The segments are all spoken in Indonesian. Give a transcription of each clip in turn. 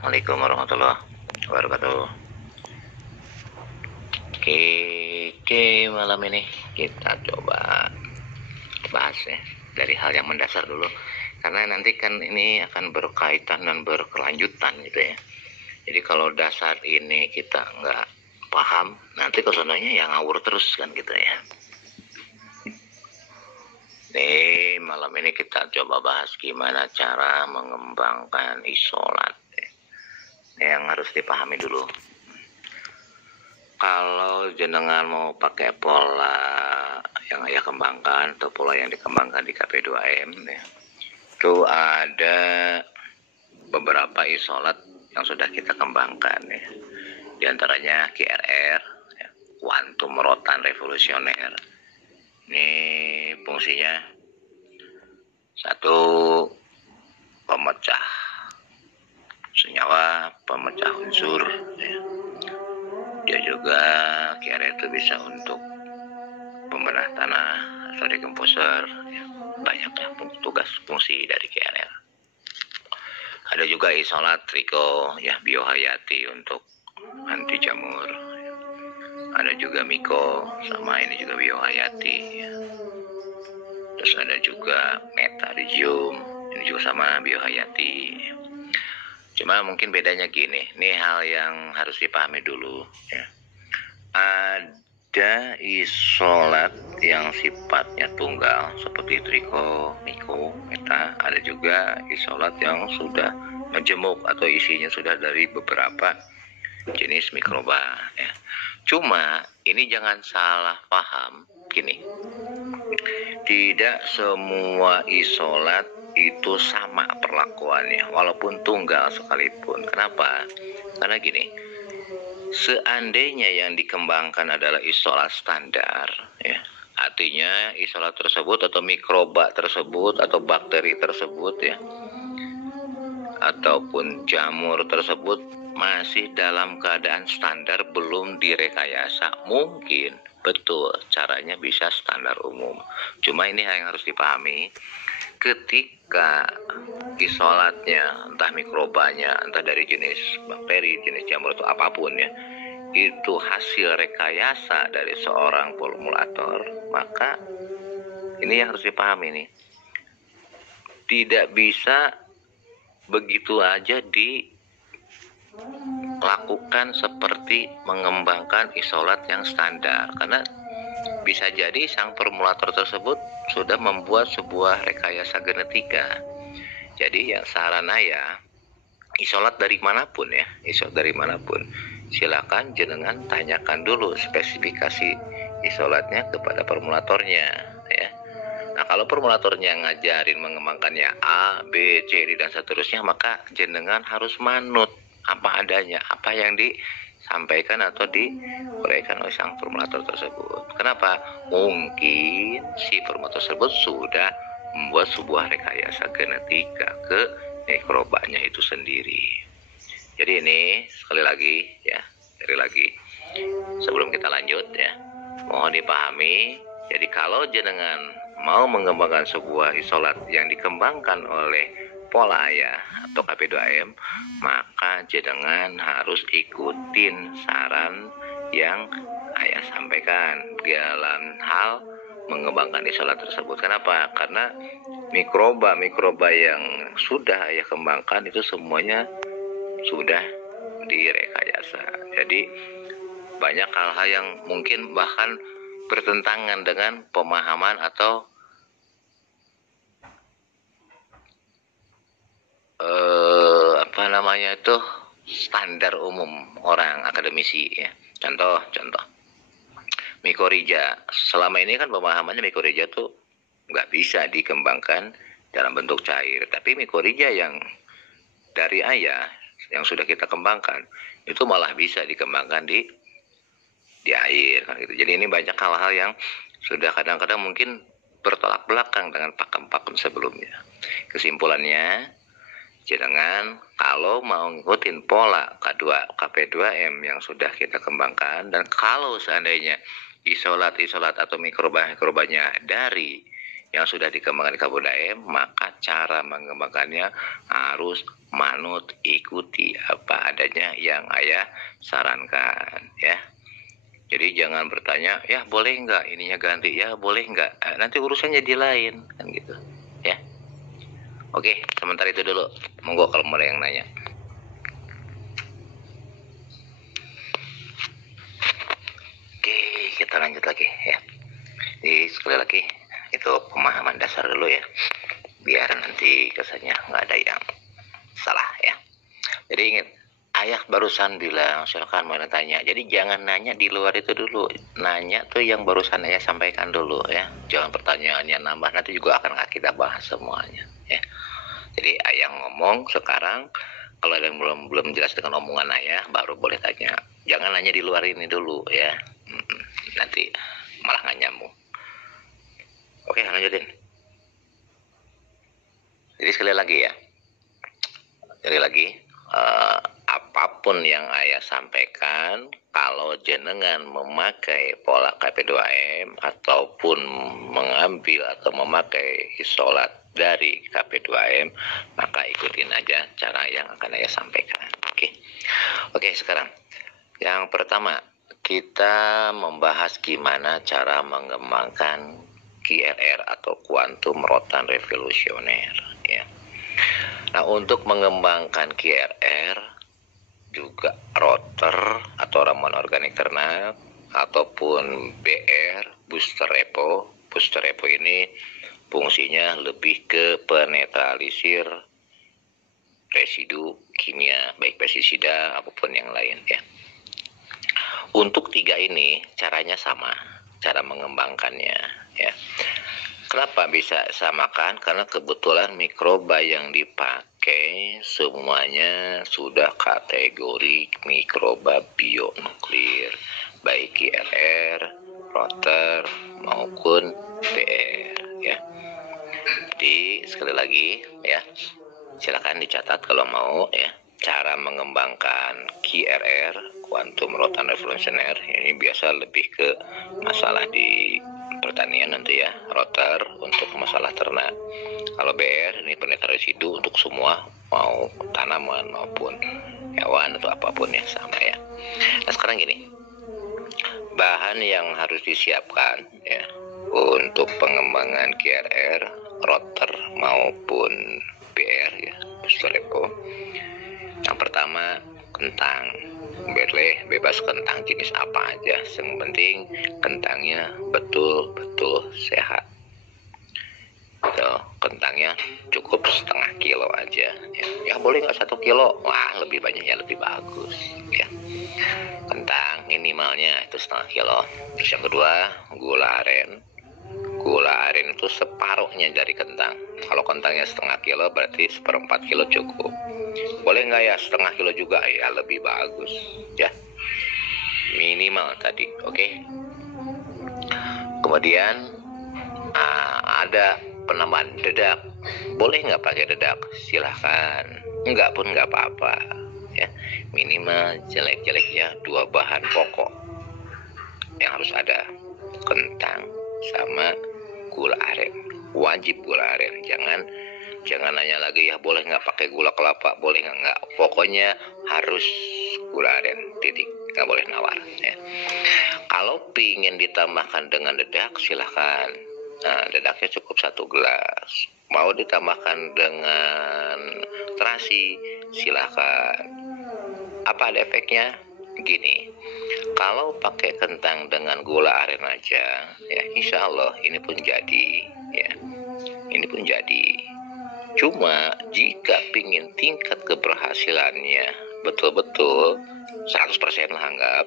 Assalamualaikum warahmatullahi wabarakatuh. Oke, malam ini kita coba bahas ya dari hal yang mendasar dulu, karena nanti kan ini akan berkaitan dan berkelanjutan gitu ya. Jadi kalau dasar ini kita nggak paham, nanti kesananya yang ngawur terus kan gitu ya. Nih, malam ini kita coba bahas gimana cara mengembangkan isolat. Yang harus dipahami dulu. Kalau jenengan mau pakai pola yang ayah kembangkan atau pola yang dikembangkan di KP2M ya, itu ada beberapa isolat yang sudah kita kembangkan ya. Di antaranya QRR, ya, kuantum rotan revolusioner. Ini fungsinya satu, pemecah senyawa, pemecah unsur ya. Dia juga QRR itu bisa untuk pembedah tanah atau decomposer ya. Banyak ya tugas fungsi dari QRR. Ada juga isolat Trico ya, biohayati untuk anti jamur ya. Ada juga Miko, sama ini juga biohayati ya. Terus ada juga metaridium, ini juga sama biohayati ya. Cuma mungkin bedanya gini, ini hal yang harus dipahami dulu ya. Ada isolat yang sifatnya tunggal seperti Trico, Miko, Meta. Ada juga isolat yang sudah menjemuk atau isinya sudah dari beberapa jenis mikroba ya. Cuma ini jangan salah paham gini, tidak semua isolat itu sama perlakuannya walaupun tunggal sekalipun. Kenapa? Karena gini, seandainya yang dikembangkan adalah isolat standar ya, artinya isolat tersebut atau mikroba tersebut atau bakteri tersebut ya, ataupun jamur tersebut masih dalam keadaan standar, belum direkayasa, mungkin betul caranya bisa standar umum. Cuma ini yang harus dipahami, ketika isolatnya entah mikrobanya, entah dari jenis bakteri, jenis jamur atau apapun ya, itu hasil rekayasa dari seorang formulator, maka ini yang harus dipahami nih, tidak bisa begitu aja dilakukan seperti mengembangkan isolat yang standar, karena bisa jadi sang formulator tersebut sudah membuat sebuah rekayasa genetika. Jadi yang saran ya, isolat dari manapun ya, isolat dari manapun, silakan jenengan tanyakan dulu spesifikasi isolatnya kepada formulatornya ya. Nah, kalau formulatornya ngajarin mengembangkannya A, B, C, D, dan seterusnya, maka jenengan harus manut apa adanya, apa yang disampaikan atau diuraikan oleh sang formulator tersebut. Kenapa? Mungkin si formulator tersebut sudah membuat sebuah rekayasa genetika ke mikrobanya itu sendiri. Jadi ini sekali lagi ya, sebelum kita lanjut ya, mohon dipahami. Jadi kalau jenengan mau mengembangkan sebuah isolat yang dikembangkan oleh pola ya atau KP2M, maka jenengan harus ikutin saran yang ayah sampaikan dalam hal mengembangkan isolat tersebut. Kenapa? Karena mikroba yang sudah ayah kembangkan itu semuanya sudah direkayasa. Jadi banyak hal-hal yang mungkin bahkan bertentangan dengan pemahaman atau standar umum orang akademisi ya. Contoh mikorija. Selama ini kan pemahamannya mikorija tuh nggak bisa dikembangkan dalam bentuk cair, tapi mikorija yang dari ayah yang sudah kita kembangkan itu malah bisa dikembangkan di air kan gitu. Jadi ini banyak hal-hal yang sudah kadang-kadang mungkin bertolak belakang dengan pakem-pakem sebelumnya. Kesimpulannya, jangan kalau mau ngikutin pola KP2M yang sudah kita kembangkan, dan kalau seandainya isolat atau mikrobanya dari yang sudah dikembangkan di KPDAM, maka cara mengembangkannya harus manut ikuti apa adanya yang ayah sarankan ya. Jadi jangan bertanya, ya boleh nggak ininya ganti, ya boleh nggak, nanti urusannya di lain kan gitu ya. Oke, sementara itu dulu, monggo kalau mau ada yang nanya. Oke, kita lanjut lagi ya. Jadi sekali lagi itu pemahaman dasar dulu ya, biar nanti kesannya nggak ada yang salah ya. Jadi ingat, ayah barusan bilang silakan mau tanya. Jadi jangan nanya di luar itu dulu. Nanya tuh yang barusan ayah sampaikan dulu ya. Jangan pertanyaannya nambah, nanti juga akan kita bahas semuanya ya. Jadi ayah ngomong sekarang, kalau ada yang belum jelas dengan omongan ayah baru boleh tanya. Jangan nanya di luar ini dulu ya. Nanti malah nggak nyambung. Oke, lanjutin. Jadi sekali lagi ya. Sekali lagi, apapun yang ayah sampaikan, kalau jenengan memakai pola KP2M ataupun mengambil atau memakai isolat dari KP2M, maka ikutin aja cara yang akan ayah sampaikan. Oke, sekarang yang pertama kita membahas gimana cara mengembangkan QRR atau kuantum rotan revolusioner ya. Nah, untuk mengembangkan QRR juga rotor atau ramuan organik ternak ataupun BR booster repo. Booster repo ini fungsinya lebih ke penetralisir residu kimia, baik pestisida apapun yang lain ya. Untuk tiga ini caranya sama, cara mengembangkannya ya. Kenapa bisa samakan? Karena kebetulan mikroba yang dipakai semuanya sudah kategori mikroba bionuklir, baik QRR, rotor maupun BR ya. Jadi sekali lagi ya, silakan dicatat kalau mau ya. Cara mengembangkan QRR, kuantum rotan revolusioner, ini biasa lebih ke masalah di pertanian nanti ya. Rotor untuk masalah ternak. Kalau BR ini penetrasi residu untuk semua, mau tanaman maupun hewan atau apapun ya, sama ya. Nah sekarang gini, bahan yang harus disiapkan ya untuk pengembangan QRR, rotor maupun BR ya, booster repo. Yang pertama kentang, bebas kentang jenis apa aja, yang penting kentangnya betul-betul sehat. Kentangnya cukup setengah kilo aja ya, boleh nggak 1 kilo, wah lebih banyak ya lebih bagus ya. Kentang minimalnya itu setengah kilo. Terus yang kedua gula aren. Gula aren itu separuhnya dari kentang. Kalau kentangnya setengah kilo berarti 1/4 kilo cukup. Boleh nggak ya setengah kilo juga, ya lebih bagus ya, minimal tadi. Oke. Kemudian ada penambahan dedak. Boleh nggak pakai dedak? Silahkan, enggak pun nggak apa-apa ya. Minimal jelek-jeleknya 2 bahan pokok yang harus ada, kentang sama gula aren. Wajib gula aren, jangan nanya lagi ya boleh nggak pakai gula kelapa, boleh nggak, pokoknya harus gula aren, titik, nggak boleh nawar ya. Kalau pingin ditambahkan dengan dedak silahkan. Nah, dedaknya cukup 1 gelas. Mau ditambahkan dengan terasi silahkan. Apa ada efeknya? Gini, kalau pakai kentang dengan gula aren aja ya, insya Allah ini pun jadi ya, ini pun jadi. Cuma jika pingin tingkat keberhasilannya betul-betul 100% lah anggap,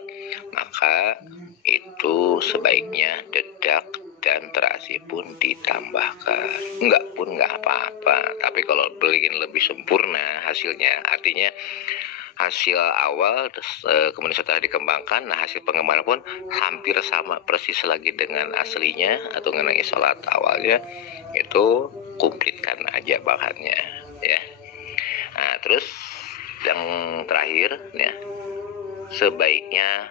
maka itu sebaiknya dedak dan terasi pun ditambahkan. Enggak pun nggak apa-apa, tapi kalau bikin lebih sempurna hasilnya, artinya hasil awal kemudian setelah dikembangkan, nah hasil pengembangan pun hampir sama persis lagi dengan aslinya atau dengan isolat awalnya, itu kumplitkan aja bahannya ya. Nah terus yang terakhir ya, sebaiknya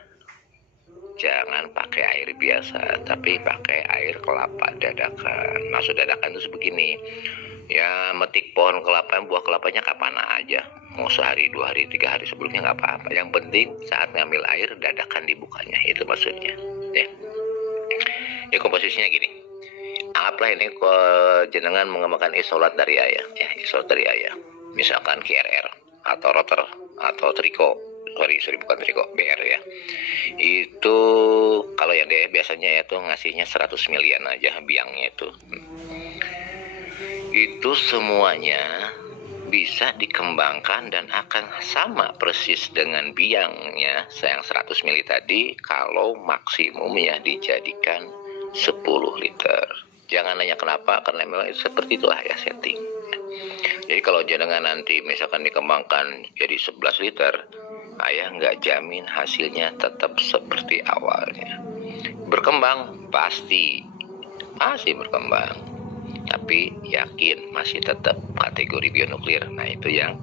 jangan pakai air biasa, tapi pakai air kelapa dadakan. Maksud dadakan itu sebegini, ya metik pohon kelapa, buah kelapanya kapan aja, mau sehari, 2 hari, 3 hari sebelumnya nggak apa-apa. Yang penting saat ngambil air dadakan dibukanya, itu maksudnya. Ya, ini komposisinya gini. Anggaplah ini jenengan mengembangkan isolat dari ayah, ya isolat dari ayah. Misalkan KRR atau rotor atau triko, sorry bukan triko, BR ya. Itu kalau yang DE biasanya itu ngasihnya 100 milian aja biangnya itu. Itu semuanya bisa dikembangkan dan akan sama persis dengan biangnya yang 100 mili tadi kalau maksimumnya dijadikan 10 liter. Jangan nanya kenapa, karena memang seperti itulah ya setting. Jadi kalau jenengan nanti misalkan dikembangkan jadi 11 liter, ayah nggak jamin hasilnya tetap seperti awalnya. Berkembang pasti berkembang, tapi yakin masih tetap kategori bionuklir. Nah itu yang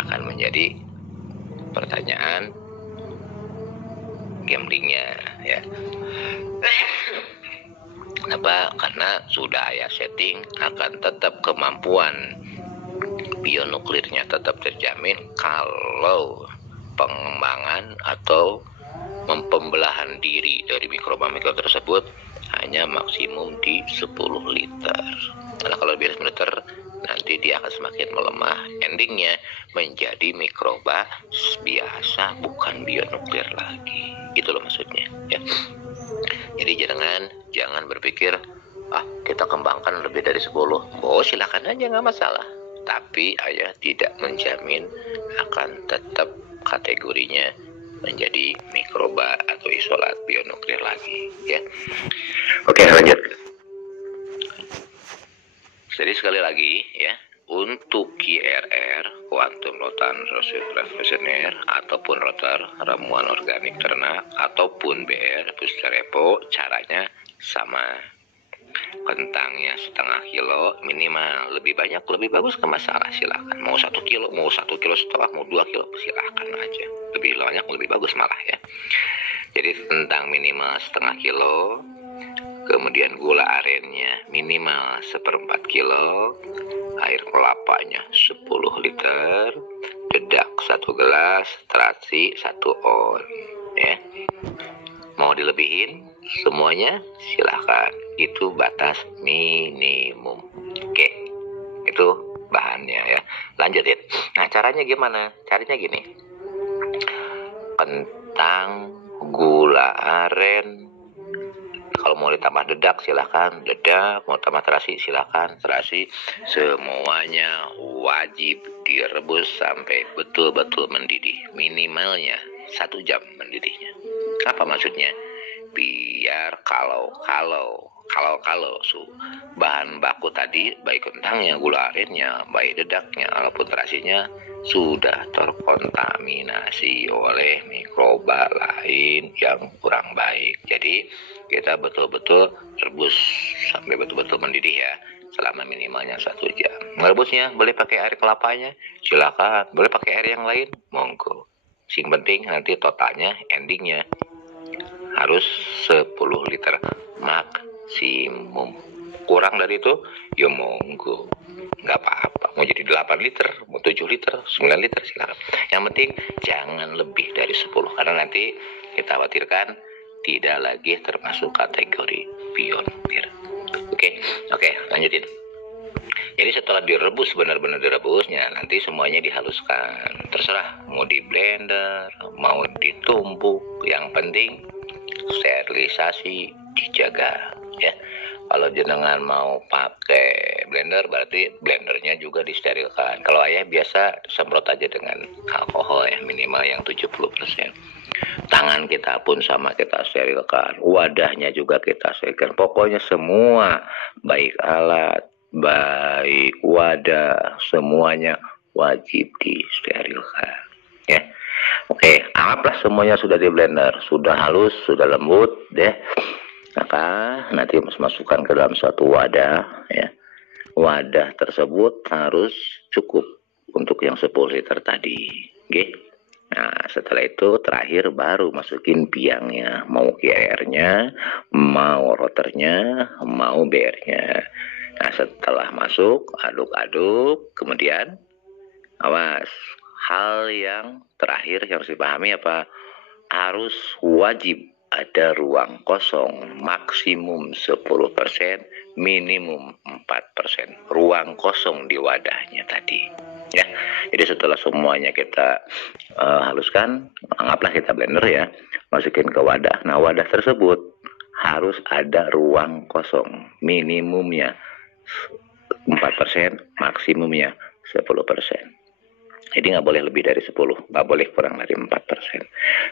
akan menjadi pertanyaan gamblingnya ya. Kenapa? Karena sudah ayah setting akan tetap kemampuan bionuklirnya tetap terjamin kalau pengembangan atau pembelahan diri dari mikroba-mikro tersebut hanya maksimum di 10 liter. Karena kalau lebih dari 10 liter nanti dia akan semakin melemah. Endingnya menjadi mikroba biasa, bukan bionuklir lagi. Itu loh maksudnya ya. Jadi jangan berpikir kita kembangkan lebih dari 10. Silakan aja, nggak masalah. Tapi ayah tidak menjamin akan tetap kategorinya menjadi mikroba atau isolat bionuklir lagi ya. Oke, lanjut. Jadi sekali lagi ya, untuk QRR kuantum rotan reservoir ataupun rotor ramuan organik ternak ataupun BR booster repo, caranya sama. Kentangnya 0,5 kilo minimal, lebih banyak lebih bagus, ke masalah, silakan. Mau 1 kilo, mau 1,5 kilo, mau 2 kilo, silakan aja. Lebih banyak lebih bagus malah ya. Jadi kentang minimal 0,5 kilo, kemudian gula arennya minimal 1/4 kilo, air kelapanya 10 liter, dedak 1 gelas, terasi 1 on ya. Mau dilebihin semuanya silahkan, itu batas minimum. Oke, itu bahannya ya. Lanjutin. Nah caranya gimana? Caranya gini, kentang, gula aren, kalau mau ditambah dedak silahkan dedak, mau tambah terasi silahkan terasi. Semuanya wajib direbus sampai betul-betul mendidih, minimalnya 1 jam mendidihnya. Apa maksudnya? Biar kalau bahan baku tadi, baik kentangnya, gula arennya, baik dedaknya, ataupun terasinya sudah terkontaminasi oleh mikroba lain yang kurang baik. Jadi kita betul-betul rebus sampai betul-betul mendidih ya, selama minimalnya 1 jam. Merebusnya boleh pakai air kelapanya, silakan. Boleh pakai air yang lain, monggo. Sing penting nanti totalnya, endingnya harus 10 liter maksimum. Kurang dari itu ya monggo, nggak apa-apa. Mau jadi 8 liter, mau 7 liter, 9 liter silakan. Yang penting jangan lebih dari 10, karena nanti kita khawatirkan tidak lagi termasuk kategori bionuklir. Oke, lanjutin. Jadi setelah direbus, benar-benar direbusnya, nanti semuanya dihaluskan. Terserah mau di blender, mau ditumbuk, yang penting sterilisasi dijaga ya. Kalau jenengan mau pakai blender, berarti blendernya juga disterilkan. Kalau ayah biasa semprot aja dengan alkohol ya, minimal yang 70%. Tangan kita pun sama kita sterilkan, wadahnya juga kita sterilkan. Pokoknya semua, baik alat, baik wadah, semuanya wajib disterilkan ya. Oke, anggaplah semuanya sudah di blender, sudah halus, sudah lembut deh. Maka nanti masukkan ke dalam suatu wadah ya. Wadah tersebut harus cukup untuk yang 10 liter tadi. Oke. Nah, setelah itu terakhir baru masukin biangnya, mau QR-nya, mau rotornya, mau BR-nya. Nah, setelah masuk, aduk-aduk, kemudian awas. Hal yang terakhir yang harus dipahami apa? Harus wajib ada ruang kosong maksimum 10%, minimum 4%. Ruang kosong di wadahnya tadi. Ya, jadi setelah semuanya kita haluskan, anggaplah kita blender ya, masukin ke wadah. Nah, wadah tersebut harus ada ruang kosong, minimumnya 4%, maksimumnya 10%. Jadi nggak boleh lebih dari 10, nggak boleh kurang dari 4%.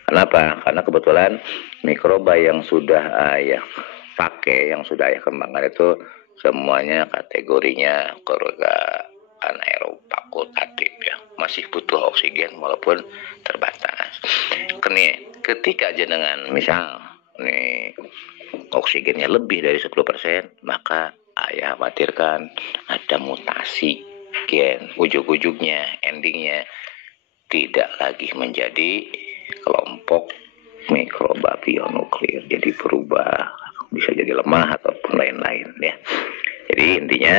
Kenapa? Karena kebetulan mikroba yang sudah ayah pakai, yang sudah ayah kembangkan itu semuanya kategorinya mikroba anaerob fakultatif ya, masih butuh oksigen walaupun terbatas. Ketika jenengan misal nih oksigennya lebih dari 10%, maka ayah khawatirkan ada mutasi gen, ujung-ujungnya, endingnya tidak lagi menjadi kelompok mikroba bionuklir, jadi berubah, bisa jadi lemah ataupun lain-lain ya. Jadi intinya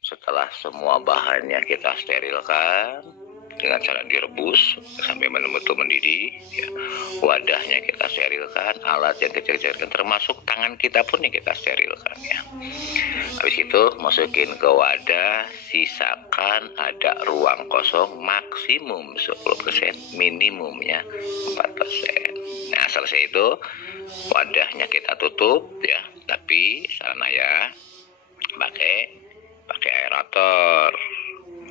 setelah semua bahannya kita sterilkan dengan cara direbus sampai betul-betul mendidih ya. Wadahnya kita sterilkan, alat yang kita sterilkan, termasuk tangan kita pun yang kita sterilkan ya. Habis itu masukin ke wadah, sisakan ada ruang kosong maksimum 10%, minimumnya 4%. Nah, selesai itu wadahnya kita tutup ya, tapi saran ayah pakai aerator,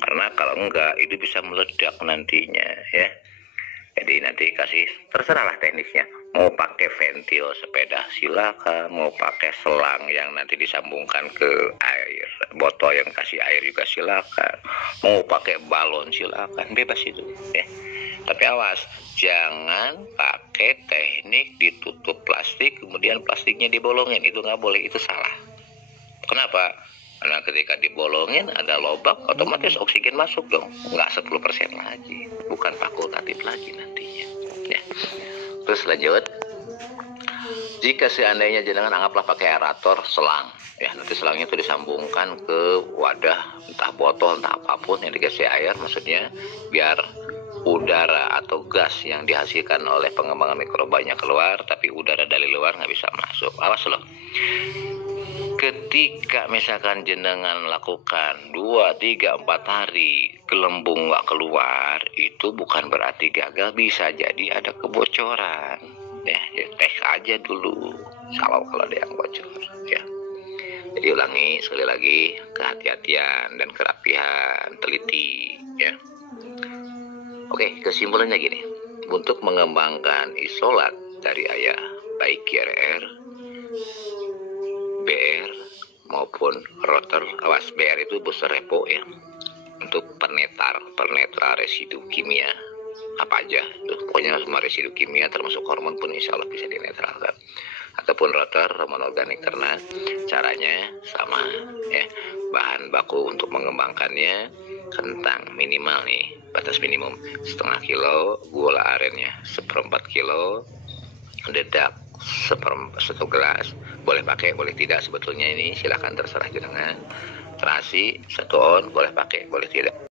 karena kalau enggak itu bisa meledak nantinya ya. Jadi nanti kasih, terserahlah teknisnya, mau pakai ventil sepeda silakan, mau pakai selang yang nanti disambungkan ke air, botol yang kasih air juga silakan, mau pakai balon silakan, bebas itu ya. Tapi awas, jangan pakai teknik ditutup plastik kemudian plastiknya dibolongin, itu nggak boleh, itu salah. Kenapa? Karena ketika dibolongin ada lubang, otomatis oksigen masuk dong, nggak 10% lagi, bukan fakultatif lagi nantinya ya. Terus lanjut, jika seandainya jenengan anggaplah pakai aerator selang ya, nanti selangnya itu disambungkan ke wadah, entah botol entah apapun yang dikasih air, maksudnya biar udara atau gas yang dihasilkan oleh pengembangan mikrobanya keluar, tapi udara dari luar nggak bisa masuk. Awas loh, ketika misalkan jenengan lakukan 2, 3, 4 hari gelembung nggak keluar, itu bukan berarti gagal, bisa jadi ada kebocoran ya, tes aja dulu kalau ada yang bocor ya. Jadi ulangi sekali lagi, kehati-hatian dan kerapihan, teliti ya. Oke, kesimpulannya gini, untuk mengembangkan isolat dari ayah, baik QRR, BR maupun rotor, awas, BR itu booster repo ya, untuk penetra residu kimia apa aja tuh, pokoknya semua residu kimia termasuk hormon pun insya Allah bisa dinetralkan, ataupun rotor hormon organik, karena caranya sama ya. Bahan baku untuk mengembangkannya kentang minimal nih, batas minimum setengah kilo, gula arennya 1/4 kilo, dedak 1 gelas, boleh pakai boleh tidak, sebetulnya ini silahkan terserah jenengan. Terasi 1 on, boleh pakai boleh tidak.